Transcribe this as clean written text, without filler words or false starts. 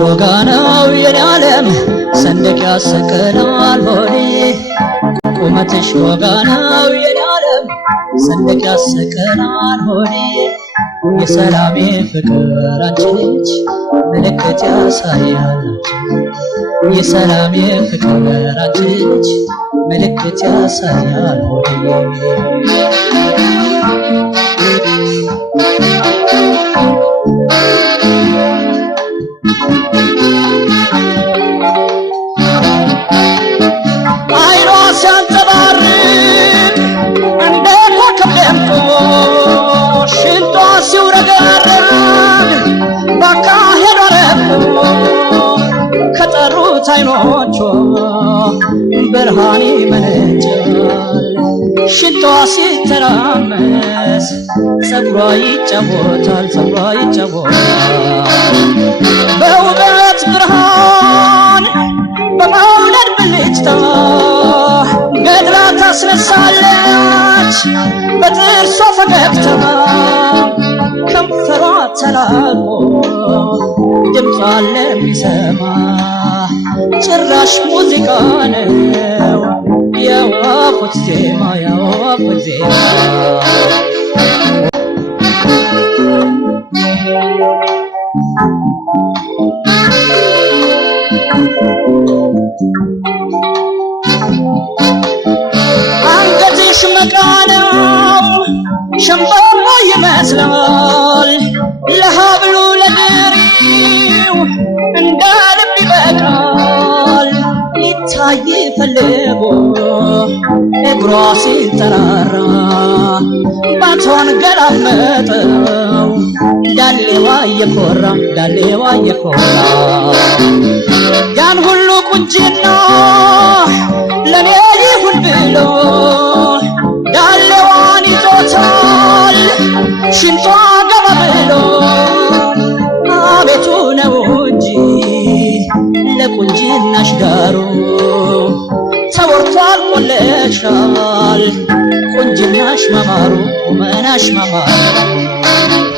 ወጋናው የዓለም ሰንደቅ ያሰቀላል ሆዴ ቁመትሽ ወጋናው የዓለም ሰንደቅ ያሰቀላል ሆዴ የሰላሜ ፍቅር አንቺ ነሽ ምልክት ያሳያል የሰላሜ ፍቅር አንቺ ነሽ ምልክት ያሳያል ሆዴ አይኗ ሲያንጸባርቅ እንደ ኮከብ ደምቆ ሽንጧ ሲውረገረግ ባካሄዷ ረቆ ከጠሩት አይኖቿ ብርሃን ይመነጫል ሽንጧ ሲተራመስ ፀጉሯ ይጫወታል በውበት ብርሃን በመውደድ ብልጭታ ገድላ ታስነሳለች በጥርሷ ፈገግታ ከንፈሯ ተላቆ ድምጿ ለሚሰማ ጭራሽ ሙዚቃ ነው የወፎች ዜማ አንገትሽ መቃ ነው ሸምበቆ ይመስላል ለሀብሉ ለድሪው እንደ ልብ ይበቃል ሊታይ ፈልጎ እግሯ ሲንጠራራ ባቷን ገላመጠው ዳሌዋ እየኮራ ያን ሁሉ ቁንጅና ለኔ ይሁን ብሎ ዳሌዋን ይዞታል ሽንጧ ገባ ብሎ አቤቱ ነው እንጂ ለቁንጅናሽ ዳሩ ተወርቷል ቆለሻል ቁንጅናሽ ማማሩ ቁመናሽ ማማሩ